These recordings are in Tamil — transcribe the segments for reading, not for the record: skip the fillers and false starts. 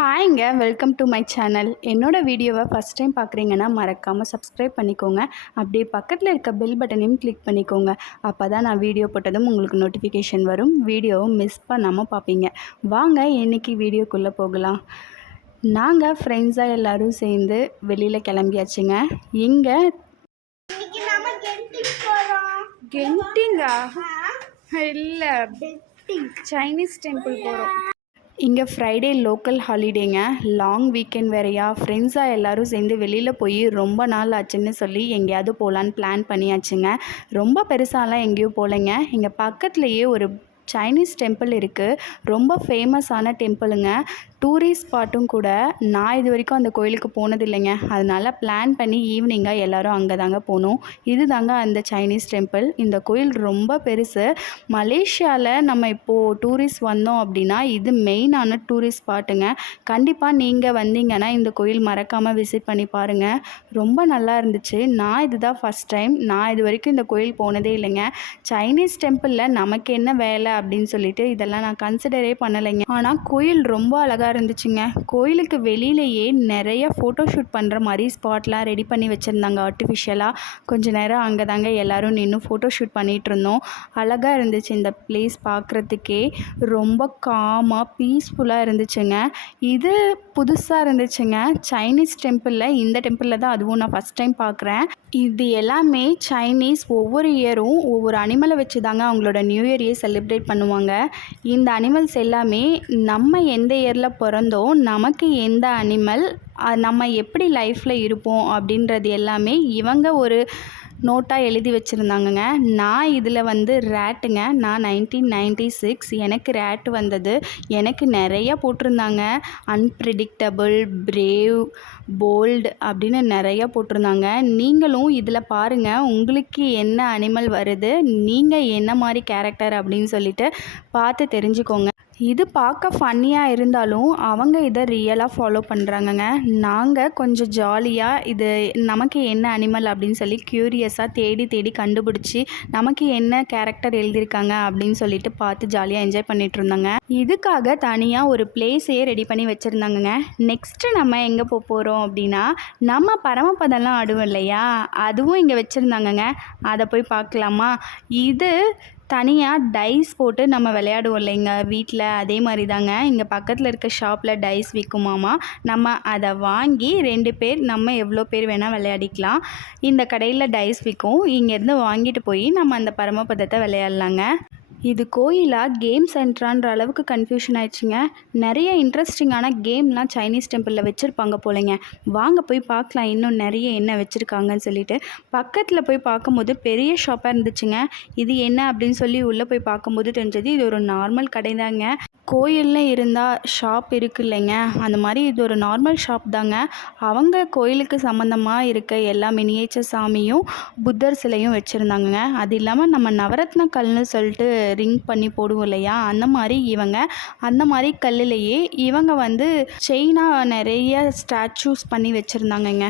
ஹாய்ங்க, வெல்கம் டு மை சேனல். என்னோடய வீடியோவை ஃபஸ்ட் டைம் பார்க்குறீங்கன்னா மறக்காமல் சப்ஸ்கிரைப் பண்ணிக்கோங்க. அப்படியே பக்கத்தில் இருக்க பெல் பட்டனையும் கிளிக் பண்ணிக்கோங்க. அப்போ தான் நான் வீடியோ போட்டதும் உங்களுக்கு நோட்டிஃபிகேஷன் வரும். வீடியோவும் மிஸ் பண்ணாமல் பார்ப்பீங்க. வாங்க இன்றைக்கி வீடியோக்குள்ளே போகலாம். நாங்கள் ஃப்ரெண்ட்ஸாக எல்லோரும் சேர்ந்து வெளியில் கிளம்பியாச்சுங்க. இங்கே கென்டிங்கா இல்லை, சைனீஸ் டெம்பிள் போகிறோம். இங்கே ஃப்ரைடே லோக்கல் ஹாலிடேங்க, லாங் வீக்கெண்ட் வேறையா. ஃப்ரெண்ட்ஸாக எல்லோரும் சேர்ந்து வெளியில் போய் ரொம்ப நாள் ஆச்சுன்னு சொல்லி எங்கேயாவது போகலான்னு பிளான் பண்ணியாச்சுங்க. ரொம்ப பெருசாலாம் எங்கேயும் போகலைங்க. இங்கே பக்கத்துலேயே ஒரு சைனீஸ் டெம்பிள் இருக்குது. ரொம்ப ஃபேமஸான டெம்பிளுங்க, டூரிஸ்ட் ஸ்பாட்டும் கூட. நான் இது வரைக்கும் அந்த கோயிலுக்கு போனது இல்லைங்க. அதனால் பிளான் பண்ணி ஈவினிங்காக எல்லோரும் அங்கே தாங்க போனோம். இது தாங்க அந்த சைனீஸ் டெம்பிள். இந்த கோயில் ரொம்ப பெருசு. மலேசியாவில் நம்ம இப்போது டூரிஸ்ட் வந்தோம் அப்படின்னா இது மெயினான டூரிஸ்ட் ஸ்பாட்டுங்க. கண்டிப்பாக நீங்கள் வந்தீங்கன்னா இந்த கோயில் மறக்காமல் விசிட் பண்ணி பாருங்கள். ரொம்ப நல்லா இருந்துச்சு. நான் இதுதான் ஃபஸ்ட் டைம். நான் இது வரைக்கும் இந்த கோயில் போனதே இல்லைங்க. சைனீஸ் டெம்பிளில் நமக்கு என்ன வேலை அப்படின்னு சொல்லிட்டு இதெல்லாம் நான் கன்சிடரே பண்ணலைங்க. ஆனால் கோயில் ரொம்ப அழகாக இருந்துச்சுங்க. கோயிலுக்கு வெளியிலேயே நிறைய ஃபோட்டோஷூட் பண்ணுற மாதிரி ஸ்பாட்லாம் ரெடி பண்ணி வச்சுருந்தாங்க ஆர்டிஃபிஷியலாக. கொஞ்ச நேரம் அங்கே தாங்க எல்லோரும் நின்று ஃபோட்டோஷூட் பண்ணிகிட்டு இருந்தோம். அழகாக இருந்துச்சு இந்த பிளேஸ் பார்க்குறதுக்கே. ரொம்ப காமாக பீஸ்ஃபுல்லாக இருந்துச்சுங்க. இது புதுசாக இருந்துச்சுங்க. சைனீஸ் டெம்பிளில் இந்த டெம்பிளில் தான் அதுவும் நான் ஃபஸ்ட் டைம் பார்க்குறேன். இது எல்லாமே சைனீஸ் ஒவ்வொரு இயரும் ஒவ்வொரு அனிமலை வச்சு தாங்க அவங்களோட நியூ இயரையே செலிப்ரேட் பண்ணுவாங்க. இந்த அனிமல்ஸ் எல்லாமே நம்ம எந்த இயரில் பிறந்தோம், நமக்கு எந்த அனிமல், நம்ம எப்படி லைஃப்பில் இருப்போம் அப்படின்றது எல்லாமே இவங்க ஒரு நோட்டாக எழுதி வச்சுருந்தாங்கங்க. நான் இதில் வந்து ரேட்டுங்க. நான் 1996 எனக்கு ரேட் வந்தது. எனக்கு நிறைய போட்டிருந்தாங்க. அன்பிரிடிக்டபிள், பிரேவ், போல்டு அப்படின்னு நிறையா போட்டிருந்தாங்க. நீங்களும் இதில் பாருங்கள், உங்களுக்கு என்ன அனிமல் வருது, நீங்கள் என்ன மாதிரி கேரக்டர் அப்படின்னு சொல்லிட்டு பார்த்து தெரிஞ்சுக்கோங்க. இது பார்க்க ஃபன்னியாக இருந்தாலும் அவங்க இதை ரியலாக ஃபாலோ பண்ணுறாங்கங்க. நாங்கள் கொஞ்சம் ஜாலியாக இது நமக்கு என்ன அனிமல் அப்படின்னு சொல்லி க்யூரியஸாக தேடி தேடி கண்டுபிடிச்சி நமக்கு என்ன கேரக்டர் எழுதியிருக்காங்க அப்படின்னு சொல்லிட்டு பார்த்து ஜாலியாக என்ஜாய் பண்ணிகிட்டு இருந்தாங்க. இதுக்காக தனியாக ஒரு பிளேஸையே ரெடி பண்ணி வச்சுருந்தாங்கங்க. நெக்ஸ்ட்டு நம்ம எங்கே போகிறோம் அப்படின்னா, நம்ம பரமபதம்லாம் ஆடுவோம் இல்லையா, அதுவும் இங்கே வச்சுருந்தாங்கங்க. அதை போய் பார்க்கலாமா? இது தனியாக டைஸ் போட்டு நம்ம விளையாடுவோம் இல்லைங்க வீட்டில், அதே மாதிரி தாங்க இங்கே பக்கத்தில் இருக்க ஷாப்பில் டைஸ் விற்குமாமா. நம்ம அதை வாங்கி 2 பேர், நம்ம எவ்வளோ பேர் வேணால் விளையாடிக்கலாம். இந்த கடையில் டைஸ் விற்கும். இங்கேருந்து வாங்கிட்டு போய் நம்ம அந்த பரமபதத்தை விளையாடலாங்க. இது கோயிலா கேம் சென்டரான்ற அளவுக்கு கன்ஃபியூஷன் ஆயிடுச்சுங்க. நிறைய இன்ட்ரெஸ்டிங்கான கேம்லாம் சைனீஸ் டெம்பிளில் வச்சுருப்பாங்க போலங்க. வாங்க போய் பார்க்கலாம் இன்னும் நிறைய என்ன வச்சுருக்காங்கன்னு சொல்லிட்டு. பக்கத்தில் போய் பார்க்கும்போது பெரிய ஷாப்பாக இருந்துச்சுங்க. இது என்ன அப்படின்னு சொல்லி உள்ளே போய் பார்க்கும்போது தெரிஞ்சது இது ஒரு நார்மல் கடை தாங்க. கோயிலில் இருந்தால் ஷாப் இருக்குது இல்லைங்க, அந்த மாதிரி இது ஒரு நார்மல் ஷாப் தாங்க. அவங்க கோயிலுக்கு சம்மந்தமாக இருக்க எல்லா மினியேச்சர் சாமியும் புத்தர் சிலையும் வச்சுருந்தாங்கங்க. அது இல்லாமல் நம்ம நவரத்ன கல்னு சொல்லிட்டு ரிங் பண்ணி போடுவோம் இல்லையா, அந்த மாதிரி இவங்க அந்த மாதிரி கல்லுலேயே இவங்க வந்து செயினாக நிறைய ஸ்டாச்சூஸ் பண்ணி வச்சுருந்தாங்கங்க.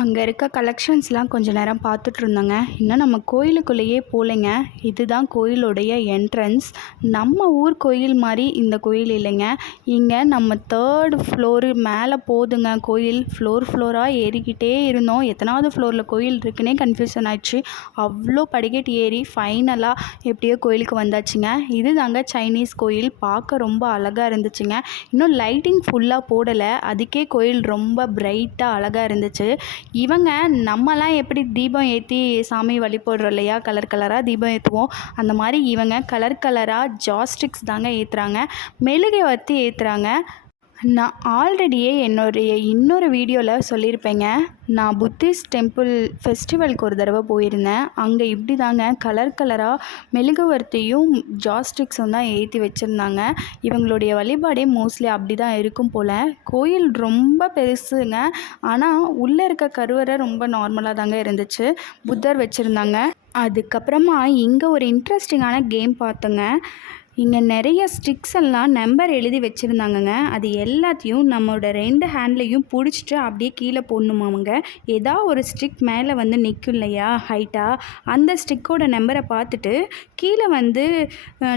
அங்கே இருக்க கலெக்ஷன்ஸ்லாம் கொஞ்சம் நேரம் பார்த்துட்டு இருந்தாங்க. இன்னும் நம்ம கோயிலுக்குள்ளேயே போகலைங்க. இதுதான் கோயிலுடைய என்ட்ரன்ஸ். நம்ம ஊர் கோயில் மாதிரி இந்த கோயில் இல்லைங்க. இங்கே நம்ம 3rd ஃப்ளோரு மேலே போதுங்க கோயில். ஃப்ளோராக ஏறிக்கிட்டே இருந்தோம். எத்தனாவது ஃப்ளோரில் கோயில் இருக்குன்னே கன்ஃபியூஷன் ஆயிடுச்சு. அவ்வளோ படிக்கட்டு ஏறி ஃபைனலாக எப்படியோ கோயிலுக்கு வந்தாச்சுங்க. இது தாங்க சைனீஸ் கோயில். பார்க்க ரொம்ப அழகாக இருந்துச்சுங்க. இன்னும் லைட்டிங் ஃபுல்லாக போடலை, அதுக்கே கோயில் ரொம்ப பிரைட்டாக அழகாக இருந்துச்சு. இவங்க நம்மலாம் எப்படி தீபம் ஏற்றி சாமி வழிபடுறோம் இல்லையா, கலர் கலராக தீபம் ஏற்றுவோம், அந்த மாதிரி இவங்க கலர் கலராக ஜாஸ்டிக்ஸ் தாங்க ஏற்றுறாங்க. மெழுகை வத்தி ஏற்றுறாங்க. நான் ஆல்ரெடியே என்னுடைய இன்னொரு வீடியோவில் சொல்லியிருப்பேங்க. நான் புத்திஸ்ட் டெம்பிள் ஃபெஸ்டிவலுக்கு ஒரு தடவை போயிருந்தேன். அங்கே இப்படி தாங்க கலர் கலராக மெழுகுவர்த்தியும் ஜாஸ்டிக்ஸும் தான் ஏற்றி வச்சுருந்தாங்க. இவங்களுடைய வழிபாடே மோஸ்ட்லி அப்படி தான் இருக்கும் போல். கோயில் ரொம்ப பெருசுங்க. ஆனால் உள்ளே இருக்க கருவறை ரொம்ப நார்மலாக தாங்க இருந்துச்சு. புத்தர் வச்சுருந்தாங்க. அதுக்கப்புறமா இங்கே ஒரு இன்ட்ரெஸ்டிங்கான கேம் பார்த்தோங்க. இங்கே நிறைய ஸ்டிக்ஸ் எல்லாம் நம்பர் எழுதி வச்சுருந்தாங்கங்க. அது எல்லாத்தையும் நம்மளோட 2 ஹேண்ட்லேயும் பிடிச்சிட்டு அப்படியே கீழே போடணுமாங்க. ஒரு ஸ்டிக் மேலே வந்து நிற்கும் இல்லையா ஹைட்டாக, அந்த ஸ்டிக்கோட நம்பரை பார்த்துட்டு கீழே வந்து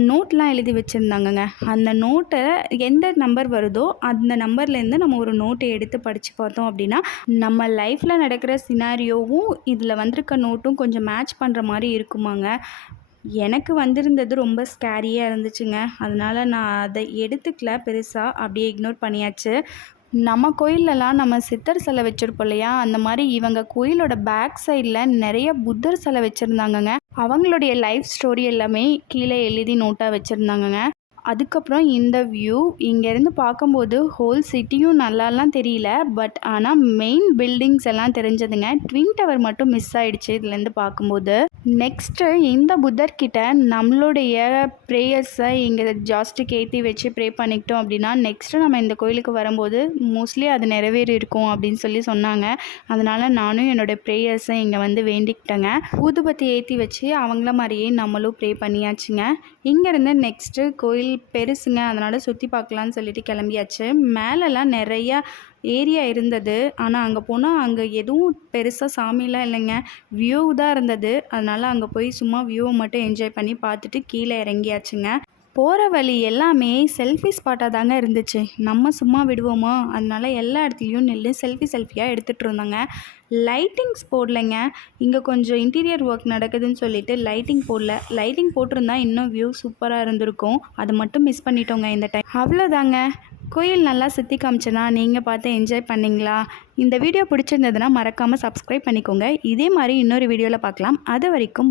நோட்லாம் எழுதி வச்சுருந்தாங்கங்க. அந்த நோட்டை எந்த நம்பர் வருதோ அந்த நம்பர்லேருந்து நம்ம ஒரு நோட்டை எடுத்து படித்து பார்த்தோம் அப்படின்னா நம்ம லைஃப்பில் நடக்கிற சினாரியோவும் இதில் வந்திருக்க நோட்டும் கொஞ்சம் மேட்ச் பண்ணுற மாதிரி இருக்குமாங்க. எனக்கு வந்திருந்தது ரொம்ப ஸ்கேரியாக இருந்துச்சுங்க. அதனால் நான் அதை எடுத்துக்கல பெருசாக, அப்படியே இக்னோர் பண்ணியாச்சு. நம்ம கோயிலெலாம் நம்ம சித்தர் சிலை வச்சுருப்போம் இல்லையா, அந்த மாதிரி இவங்க கோயிலோட பேக் சைடில் நிறைய புத்தர் சிலை வச்சுருந்தாங்கங்க. அவங்களுடைய லைஃப் ஸ்டோரி எல்லாமே கீழே எழுதி நோட்டாக வச்சுருந்தாங்கங்க. அதுக்கப்புறம் இந்த வியூ இங்கேருந்து பார்க்கும்போது ஹோல் சிட்டியும் நல்லாலாம் தெரியல. பட் ஆனால் மெயின் பில்டிங்ஸ் எல்லாம் தெரிஞ்சதுங்க. ட்வின் டவர் மட்டும் மிஸ் ஆகிடுச்சு இதுலேருந்து பார்க்கும்போது. நெக்ஸ்ட்டு இந்த புத்தர்கிட்ட நம்மளுடைய ப்ரேயர்ஸை இங்கே ஜாஸ்டிக் ஏற்றி வச்சு ப்ரே பண்ணிக்கிட்டோம் அப்படின்னா நெக்ஸ்ட்டு நம்ம இந்த கோயிலுக்கு வரும்போது மோஸ்ட்லி அது நிறைவேறி இருக்கும் அப்படின்னு சொல்லி சொன்னாங்க. அதனால் நானும் என்னோடய ப்ரேயர்ஸை இங்கே வந்து வேண்டிக்கிட்டேங்க. ஊதுபத்தி ஏற்றி வச்சு அவங்கள மாதிரியே நம்மளும் ப்ரே பண்ணியாச்சுங்க. இங்கேருந்து நெக்ஸ்ட்டு கோயில் பெருசுங்க, அதனால் சுற்றி பார்க்கலான்னு சொல்லிட்டு கிளம்பியாச்சு. மேலெலாம் நிறையா ஏரியா இருந்தது. ஆனால் அங்கே போனால் அங்கே எதுவும் பெருசாக சாமிலாம் இல்லைங்க. வியூ தான் இருந்தது. அதனால் அங்கே போய் சும்மா வியூவை மட்டும் என்ஜாய் பண்ணி பார்த்துட்டு கீழே இறங்கியாச்சுங்க. போகிற வழி எல்லாமே செல்ஃபி ஸ்பாட்டாக தாங்க இருந்துச்சு. நம்ம சும்மா விடுவோமா, அதனால எல்லா இடத்துலையும் நின்று செல்ஃபியாக எடுத்துகிட்டு இருந்தாங்க. லைட்டிங்ஸ் போடலைங்க. இங்கே கொஞ்சம் இன்டீரியர் ஒர்க் நடக்குதுன்னு சொல்லிட்டு லைட்டிங் போடல. லைட்டிங் போட்டிருந்தா இன்னும் வியூ சூப்பராக இருந்திருக்கும். அதை மட்டும் மிஸ் பண்ணிட்டோங்க இந்த டைம். அவ்வளோதாங்க. கோயில் நல்லா சுற்றி காமிச்சேன்னா நீங்கள் பார்த்து என்ஜாய் பண்ணிங்களா? இந்த வீடியோ பிடிச்சிருந்ததுன்னா மறக்காமல் சப்ஸ்கிரைப் பண்ணிக்கோங்க. இதே மாதிரி இன்னொரு வீடியோவில் பார்க்கலாம். அது வரைக்கும்